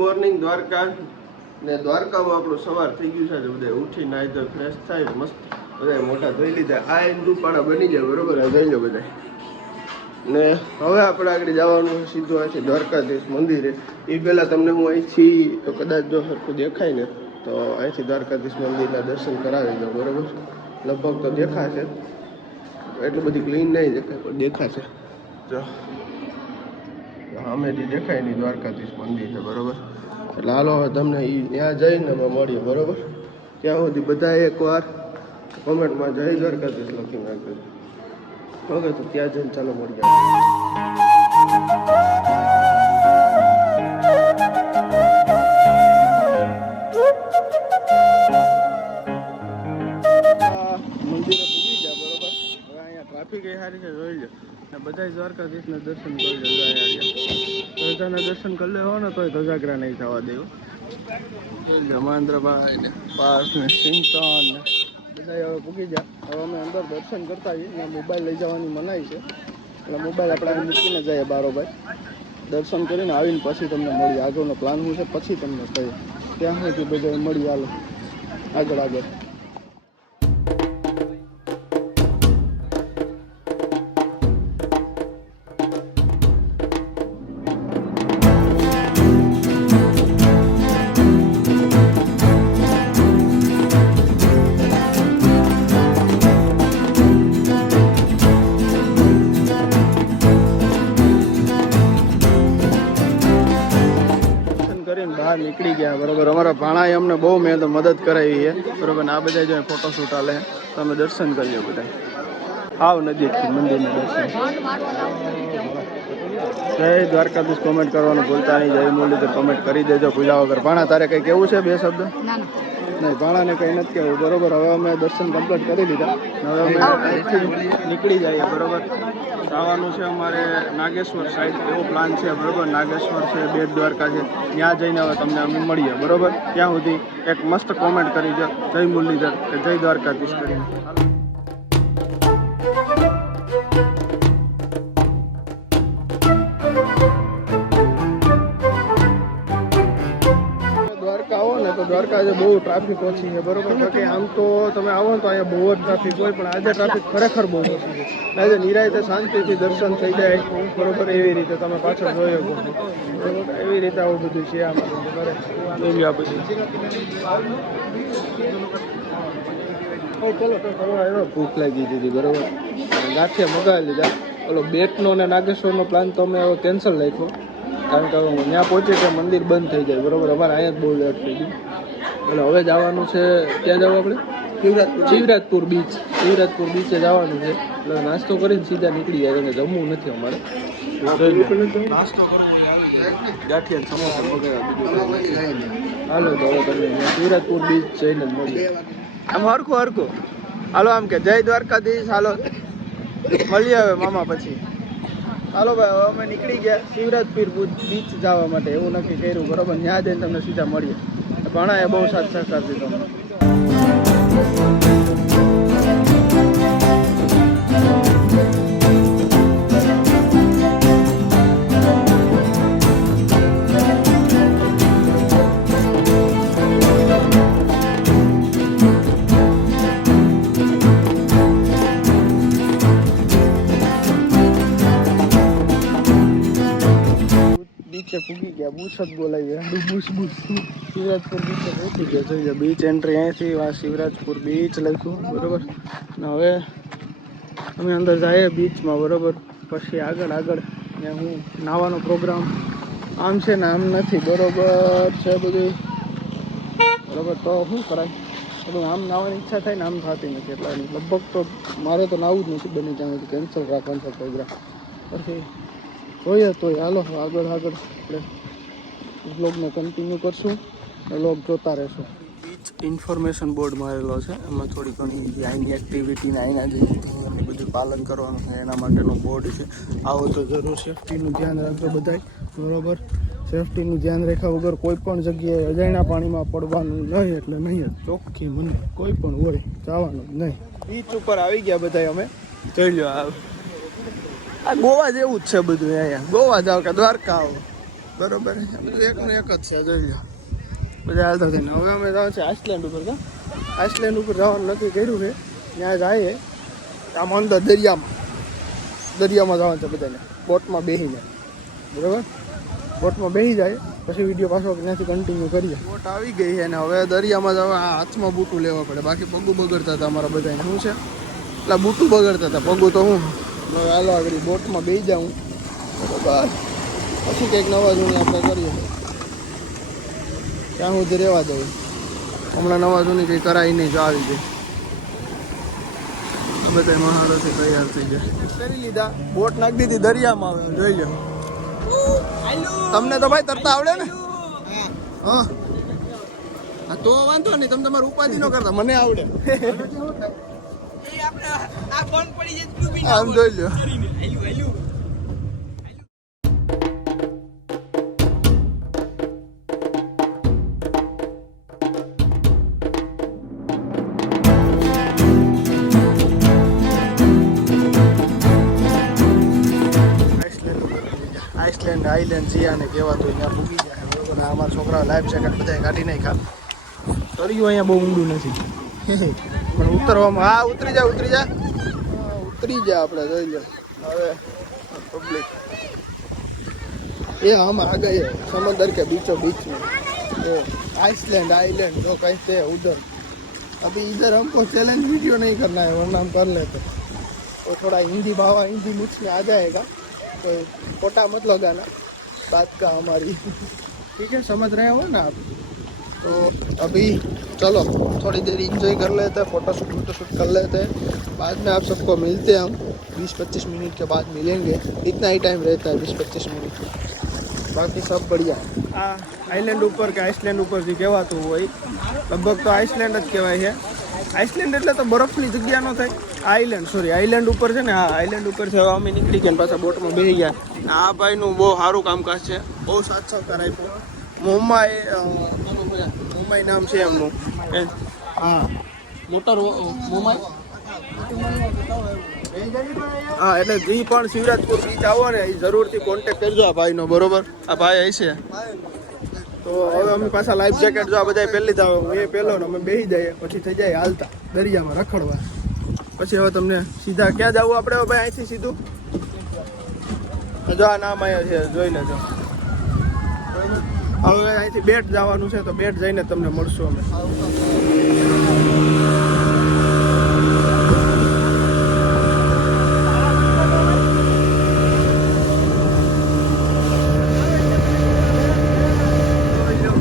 Morning Dwarka ને દ્વારકામાં આપણું સવાર થઈ ગયું છે. બધા ઉઠી નાહી તો ફ્રેશ થાય મસ્ત બધા મોટા ધોઈ લીધા. આ હિન્દુપાડા બની જાય બરોબર. જોઈ લો બધા. ને હવે આપણે આગળ જવાનું સીધું અહીંથી દ્વારકાધીશ મંદિરે. એ પહેલાં તમને હું અહીંથી તો કદાચ જો સરખું દેખાય ને તો અહીંથી દ્વારકાધીશ મંદિરના દર્શન કરાવી દઉં બરોબર. લગભગ તો દેખાશે, એટલું બધી ક્લીન નહીં દેખાય પણ દેખાશે. જો સામેથી દેખાય નહીં દ્વારકાધીશ મંદિર છે બરોબર. એટલે હાલો હવે તમને ત્યાં જઈને અમે મળીએ બરોબર. ત્યાં સુધી બધા એકવાર કોમેન્ટમાં જય દ્વારકાધીશ લખી નાખજો. ઓકે, તો ત્યાં જઈને ચાલો મળીએ. મંદિરે પૂરી જાય બરોબર. હવે અહીંયા ટ્રાફિક એ સારી છે, જોઈ લો. બધા દ્વારકાધીશના દર્શન કરી લો. ધજાના દર્શન કરી લેવો ને તોય ધજાગરા નહીં થવા દેવું. જોઈ લો મહેન્દ્રભાઈ ને પાર્થ ને સિંગટન ને બધા હવે પૂગી જાય. હવે અમે અંદર દર્શન કરતા આવીએ. ત્યાં મોબાઈલ લઈ જવાની મનાઈ છે, એટલે મોબાઈલ આપણે મૂકીને જઈએ બારોબાર. દર્શન કરીને આવીને પછી તમને મળીએ. આગળનો પ્લાન શું છે પછી તમને કહીએ. ત્યાં સુધી બધા મળી હાલો આગળ આગળ. બહાર નીકળી ગયા બરોબર. અમારા ભાણાએ અમને બહુ મેં તો મદદ કરાવી છે બરોબર. ને આ બધા જો ફોટોશૂટ આલે તમે દર્શન કરી લો બધા. આવ નજીકથી મંદિરના દર્શન. જય દ્વારકાધીશ કોમેન્ટ કરવાનું ભૂલતા નહીં. જય મુરલીધર કોમેન્ટ કરી દેજો ભૂલ્યા વગર. ભાણા તારે કંઈ કેવું છે? બે શબ્દ નહીં, ભાણાને કંઈ નથી કહેવું બરોબર. હવે અમે દર્શન કમ્પ્લીટ કરી લીધા. હવે અમે અહીંથી નીકળી જઈએ બરોબર. આવવાનું છે અમારે નાગેશ્વર સાઈડ, એવો પ્લાન છે બરોબર. નાગેશ્વર છે, બેટ દ્વારકા છે, ત્યાં જઈને હવે તમને અમે મળીએ બરોબર. ત્યાં સુધી એક મસ્ત કોમેન્ટ કરી દો જય મુરલીધર કે જય દ્વારકાધીશ કરીને. તો દ્વારકા આજે બહુ ટ્રાફિક ઓછી છે બરોબર. બાકી આમ તો તમે આવો ને તો અહીંયા બહુ જ ટ્રાફિક હોય, પણ આજે ટ્રાફિક ખરેખર બહુ ઓછી છે. આજે નિરાયતે શાંતિથી દર્શન થઈ જાય બરોબર. એવી રીતે તમે પાછળ જોઈ શકો બરોબર. એવી રીતે આવું બધું છે આમાં એવી આ બધું. ચલો તો કરવા આવ્યો, ભૂખ લાગી દીધી બરોબર. ગાંઠિયા મગાવી લીધા. ઓલો બેટનો અને નાગેશ્વરનો પ્લાન તો અમે કેન્સલ રાખ્યો, કારણ કે ત્યાં પહોંચે કે મંદિર બંધ થઈ જાય બરોબર. અમારે અહીંયા જ બહુ લેટ થઈ ગયું. એટલે હવે જવાનું છે ક્યાં જવું આપણે? શિવરાજપુર બીચ. શિવરાજપુર બીચે જવાનું છે. એટલે નાસ્તો કરીને સીધા નીકળી જાય. અને જમવું નથી અમારે. નાસ્તો ગાંઠિયા સમોસા વગેરે હાલો તો હવે તમને શિવરાજપુર બીચ જઈને જ મળીએ. આમ હરખું હરખું હાલો. આમ કે જય દ્વારકાધીશ. હાલો મળીએ હવે મામા પછી. હાલો ભાઈ, હવે અમે નીકળી ગયા શિવરાજપુર બીચ જવા માટે. એવું નક્કી કર્યું બરોબર. ત્યાં જઈને તમને સીધા મળીએ. ઘણા એ બહુ સાથ સહકાર દીધો. બીચે પૂગી ગયા. બુશ જ બોલાવી બુશ બુશ. શિવરાજપુર બીચે પહોંચી ગયા. જોઈએ બીચ એન્ટ્રી અહીંથી આ શિવરાજપુર બીચ લખ્યું બરોબર. ને હવે અમે અંદર જઈએ બીચમાં બરોબર. પછી આગળ આગળ ત્યાં હું નાવાનો પ્રોગ્રામ આમ છે ને આમ નથી બરોબર છે બધું બરોબર. તો શું કરાય બધું આમ નાવાની ઈચ્છા થાય ને આમ થતી નથી. એટલે લગભગ તો મારે તો નાવું જ નથી બને ત્યાં સુધી કેન્સલ રાખવાનું છે પ્રોગ્રામ. પછી જોઈએ તો હાલો આગળ આગળ આપણે વ્લોગને કન્ટિન્યુ કરશું. વ્લોગ જોતા રહેશું. બીચ ઇન્ફોર્મેશન બોર્ડ મારેલો છે. એમાં થોડી ઘણી અહીંની એક્ટિવિટીને અહીંના જે બધું પાલન કરવાનું છે એના માટેનો બોર્ડ છે. આવો તો જરૂર સેફટીનું ધ્યાન રાખજો બધાય બરોબર. સેફટીનું ધ્યાન રાખ્યા વગર કોઈ પણ જગ્યાએ અજાણ્યા પાણીમાં પડવાનું નહીં. એટલે નહીં જ ચોખ્ખી મને કોઈ પણ ઓળે જવાનું જ નહીં. બીચ ઉપર આવી ગયા બધા અમે. જોઈ લો આ ગોવા જેવું જ છે બધું. અહીંયા ગોવા જાવ કે દ્વારકા આવો બરોબર બધું એકનું એક જ છે જોઈ લો બધા હાલતા થઈને. હવે અમે જવાનું છે આઇસલેન્ડ ઉપર. આઇસલેન્ડ ઉપર જવાનું નક્કી કર્યું છે. ત્યાં જઈએ આમ અંદર દરિયામાં જવાનું છે બધાને. બોટમાં બેસી જાય બરાબર. બોટમાં બેસી જાય પછી વિડીયો પાછો ત્યાંથી કન્ટિન્યુ કરીએ. બોટ આવી ગઈ છે અને હવે દરિયામાં જવા હાથમાં બૂટું લેવા પડે. બાકી પગું બગડતા હતા અમારા બધાને. શું છે એટલે બૂટું બગડતા હતા, પગું તો હું હવે હાલો આગળ બોટમાં બેસી જાઉં બરાબર. પછી કંઈક નવા જૂની આપણે કરીએ. ત્યાં સુધી રહેવા દઉં. હમણાં નવા જૂની કંઈ કરાય નહીં જો આવી ગઈ. બધા મહારોથી તૈયાર થઈ ગયા. કરી લીધા. બોટ નાખી દીધી દરિયામાં. આવે જોઈ લો. તમને તો ભાઈ તરતા આવડે ને? હા તો વાંધો નહીં. તમે તમારું ઉપાધિ ન કરતા, મને આવડે. આમ જોઈ લો. આઈલેન્ડ જીયાને કહેવાતું અહીંયા પૂગી જાય બરોબર. અમારા છોકરાઓ લાઈફ જેકેટ બધા કાઢી નાખ્યા. તર્યું અહીંયા બહુ ઊંડું નથી પણ ઉતરવામાં. હા ઉતરી જા ઉતરી જા આપણે જોઈ લો. હવે પબ્લિક ये हम आ गए समंदर के बीचों बीच में. तो आइसलैंड जो कहते हैं उधर. अभी इधर हमको चैलेंज वीडियो नहीं करना है वरना हम कर लेते. तो थोड़ा हिंदी भावा हिंदी मुझ में आ जाएगा तो फोटा मत लगाना बात का हमारी. ठीक है समझ रहे हो ना आप. तो अभी चलो थोड़ी देर इंजॉय कर लेते हैं, फोटोशूट कर लेते हैं. बाद में आप सबको मिलते हैं हम 20-25 मिनट के बाद मिलेंगे. इतना ही टाइम रहता है 20-25 मिनट. बाकी सब बढ़िया. आ आइलैंड ऊपर के आइसलैंड ऊपर જે કહેવાતું હોય લગભગ તો આઇસલેન્ડ જ કહેવાય છે. આઇસલેન્ડ એટલે તો બરફની જગ્યા ન થાય. આઈલેન્ડ ઉપર છે ને. હા આઈલેન્ડ ઉપર છે. હવે અમે નીકળી ગયા પાછા બોટમાં બેસી ગયા. આ ભાઈનું બહુ સારું કામકાજ છે. બહુ સાથ સહકાર આપ્યો. મુંબઈ નામ છે એમનું. હા મોટર મુંબઈ. હા એટલે જે પણ શિવરાજપુર બીચ આવો ને એ જરૂરથી કોન્ટેક્ટ કરજો આ ભાઈનો બરોબર. આ ભાઈ અહીં છે. તો હવે અમે પાછા લાઈફ જેકેટ જો આ બધા પહેલી જ આવે. એ પહેલો ને અમે બેસી જઈએ પછી થઈ જાય હાલતા દરિયામાં રખડવા. પછી હવે તમને સીધા ક્યાં જવું આપણે ભાઈ અહીંથી સીધું જો આ નામ આવ્યો છે જોઈ લેજો. હવે અહીંથી બેટ જવાનું છે તો બેટ જઈને તમને મળશું અમે.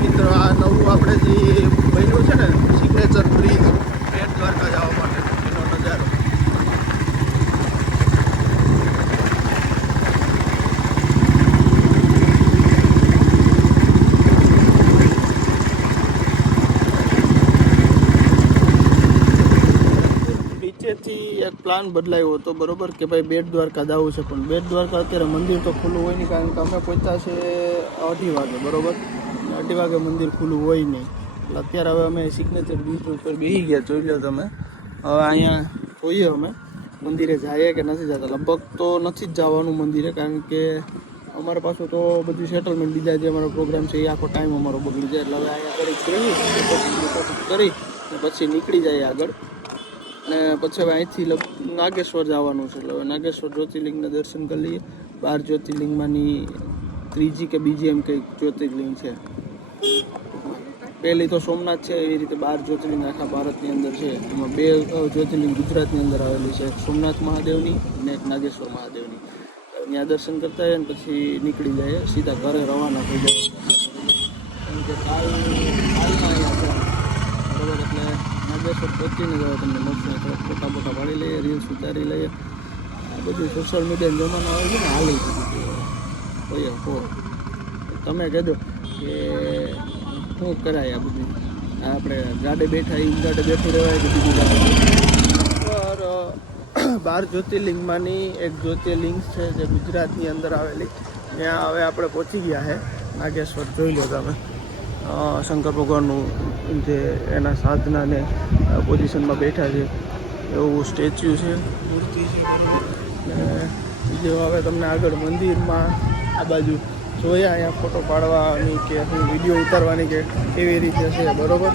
મિત્રો આ નવું આપણે જે બન્યું છે ને સિગ્નેચર બ્રિજ બેટ દ્વારકા જવા માટે એનો નજારો. નીચેથી એક પ્લાન બદલાયો હતો બરોબર કે ભાઈ બેટ દ્વારકા જવું છે. પણ બેટ દ્વારકા અત્યારે મંદિર તો ખુલ્લું હોય નહીં કારણ કે અમે પહોંચ્યા છે 2:30 વાગે બરોબર. 2:30 વાગે મંદિર ખુલ્લું હોય નહીં. એટલે અત્યારે હવે અમે સિગ્નેચર બીચ ઉપર બેસી ગયા. જોઈ લો તમે. હવે અહીંયા જોઈએ અમે મંદિરે જઈએ કે નથી જતા. લગભગ તો નથી જ જવાનું મંદિરે કારણ કે અમારા પાછું તો બધું સેટલમેન્ટ બીજા જે અમારો પ્રોગ્રામ છે એ આખો ટાઈમ અમારો બગડી જાય. એટલે હવે અહીંયા કરી પછી નીકળી જાય આગળ. ને પછી હવે અહીંથી નાગેશ્વર જવાનું છે. એટલે હવે નાગેશ્વર જ્યોતિર્લિંગના દર્શન કરી લઈએ. 12 જ્યોતિર્લિંગમાંની ત્રીજી કે બીજી એમ કંઈક જ્યોતિર્લિંગ છે. પહેલી તો સોમનાથ છે. એવી રીતે 12 જ્યોતિર્લિંગ આખા ભારતની અંદર છે. એમાં 2 જ્યોતિર્લિંગ ગુજરાતની અંદર આવેલી છે. એક સોમનાથ મહાદેવની અને એક નાગેશ્વર મહાદેવની. ત્યાં દર્શન કરતા હોય ને પછી નીકળી જાય સીધા ઘરે રવાના થઈ જાય. કેમ કે કાલના અહીંયા છે બરાબર. એટલે નાગેશ્વર પહોંચીને જ હવે તમને મળશે. થોડાક ફોટા પાડી લઈએ, રીલ્સ ઉતારી લઈએ. આ બધું સોશિયલ મીડિયાનો જમાનો આવે છે ને હાલી બધું હો. તમે કહેજો કે શું કરાય આ બધું. આપણે ગાડે બેઠા એ ગાડે બેઠું રહેવાય કે બીજું ગાડે. 12 જ્યોતિર્લિંગમાંની એક જ્યોતિર્લિંગ છે જે ગુજરાતની અંદર આવેલી. ત્યાં હવે આપણે પહોંચી ગયા છે નાગેશ્વર. જોઈ લો તમે શંકર ભગવાનનું જે એના સાધનાને પોઝિશનમાં બેઠા છે એવું સ્ટેચ્યુ છે, મૂર્તિ છે. બીજું હવે તમને આગળ મંદિરમાં આ બાજુ જોયા અહીંયા ફોટો પાડવાની કે વિડીયો ઉતારવાની કે કેવી રીતે છે બરોબર.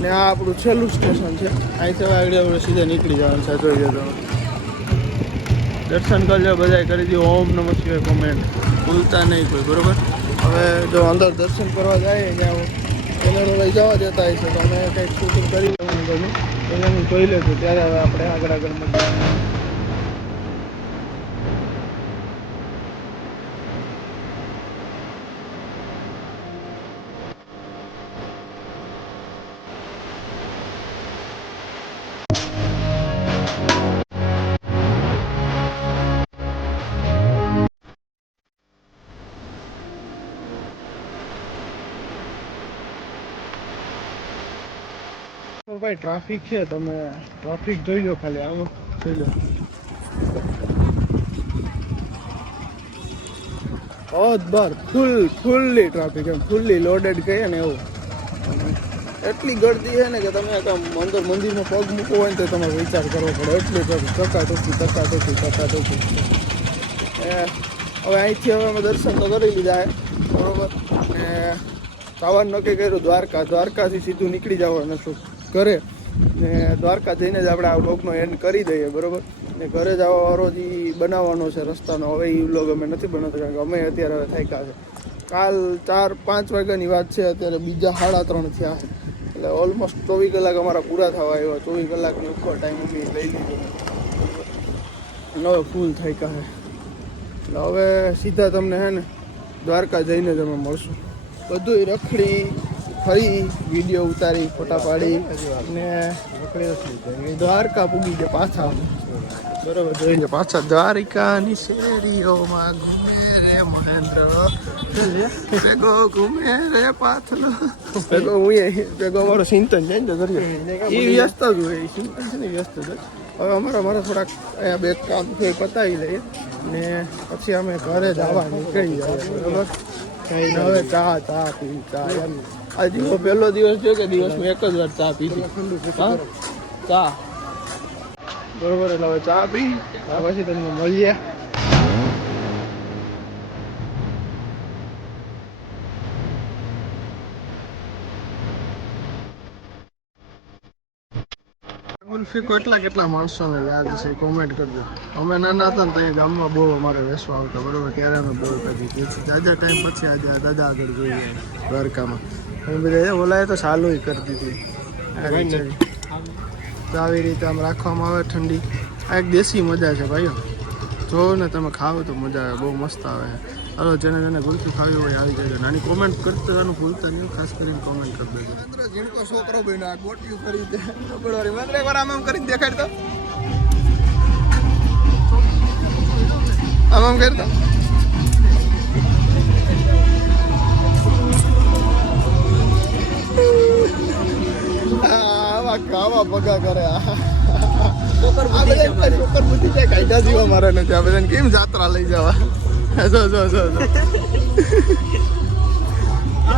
ને આ આપણું છેલ્લું સ્ટેશન છે. અહીંથી આગળ આપણે સીધા નીકળી જવાનું છે. જોઈ લો તમે દર્શન કરજો બધાય કરી દો. ઓમ નમઃ શિવાય કોમેન્ટ ભૂલતા નહીં કોઈ બરોબર. હવે જો અંદર દર્શન કરવા જાય ત્યાં કેમેરો લઈ જવા દેતા હોય છે તો અમે કંઈક શૂટિંગ કરી લેવું અંદરનું એનાનું જોઈ લેશું ત્યારે હવે આપણે આગળ મળીએ. ભાઈ ટ્રાફિક છે, તમે ટ્રાફિક જોઈ લો ખાલી આમાં જોઈ લો. બાર ફૂલ્લી ટ્રાફિક એમ ફૂલ્લી લોડેડ કહીએ ને એવું. એટલી ગળદી છે ને કે તમે અંદર મંદિરમાં પગ મૂકવો હોય ને તો તમારે વિચાર કરવો પડે. એટલું ટકાટોકી. હવે અહીંથી હવે અમે દર્શન તો કરી લીધા છે બરોબર. ને ખાવાનું નક્કી કર્યું દ્વારકાથી સીધું નીકળી જવાનું શું ઘરે. ને દ્વારકા જઈને જ આપણે આ બ્લોગનો એન્ડ કરી દઈએ બરોબર. ને ઘરે જવાવાળો જે બનાવવાનો છે રસ્તાનો હવે એ બ્લોગ અમે નથી બનાવતા કારણ કે અમે અત્યારે હવે થાક્યા છે. કાલ 4-5 વાગ્યાની વાત છે, અત્યારે બીજા 3:30 થયા છે. એટલે ઓલમોસ્ટ 24 કલાક અમારા પૂરા થવા આવ્યા. 24 કલાકની ઉપર ટાઈમ અમે લઈ લીધો હવે ફૂલ થાક્યા છે. એટલે હવે સીધા તમને છે ને દ્વારકા જઈને જ અમે મળશું. બધું રખડી ફરી વિડીયો ઉતારી ફોટા પાડી ને દ્વારકા પૂગી ગયા પાછા બરોબર. જોઈને પાછા દ્વારિકાની શેરીઓમાં ઘૂમે રે મહેન્દ્ર ભેગો ઘૂમે રે પાછલો ભેગો ભેગો અમારો ચિંતન જાય ને દરિયા એ વ્યસ્ત જ હોય. એ ચિંતન છે ને વ્યસ્ત જ. હવે અમારા થોડાક અહીંયા બે કામ પતાવી લઈએ ને પછી અમે ઘરે જવા નીકળી જાય બરોબર. હવે ચા પી ચા આજે પહેલો દિવસ જો કે દિવસમાં એક જ વાર ચા પીધી ચા બરોબર. એટલે હવે ચા પી પછી તમને મળીએ. ગુલ્ફી કેટલા માણસોને યાદ છે કોમેન્ટ કરજો. અમે નાના હતા ને તો ગામમાં બહુ અમારે વેસવા આવતા બરોબર. ત્યારે અમે બહુ કરી જાજા ટાઈમ પછી આજે આ દાદા આગળ જોઈએ દ્વારકામાં અમે બધા ઓલાએ તો ચાલુ કરી દીધી. તો આવી રીતે આમ રાખવામાં આવે ઠંડી. આ એક દેશી મજા છે ભાઈઓ. જો ને તમે ખાઓ તો મજા આવે બહુ મસ્ત આવે. હાલો જેને ગુલ્ફી ખાવી હોય આવી જાય. નાની કોમેન્ટ કરવાનું ભૂલતા નહીં. ખાસ કરીને કોમેન્ટ કરી દેજો. ઝીણકો છોકરો બન્યો આ ગોટિયું કરી દે એક વાર આમ કરીને દેખાડ તો આમ કરતા આવા પગા કરે છોકર બુદ્ધિ છે કાયદા જીવા મારે નથી. આ બધાને કેમ જાત્રા લઈ જવા.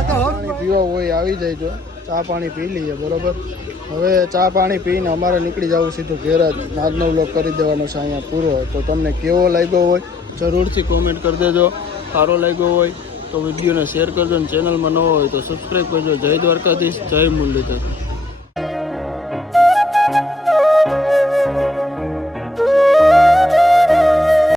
પાણી પીવા હોય આવી જાય. જો ચા પાણી પી લઈએ બરોબર. હવે ચા પાણી પીને અમારે નીકળી જવું સીધું ઘેર જ. આજનો વ્લોગ કરી દેવાનો છે અહીંયા પૂરો. તો તમને કેવો લાગ્યો હોય જરૂરથી કોમેન્ટ કરી દેજો. સારો લાગ્યો હોય તો વિડીયોને શેર કરજો. અને ચેનલમાં ન હોય તો સબસ્ક્રાઈબ કરજો. જય દ્વારકાધીશ, જય મુરલીધર.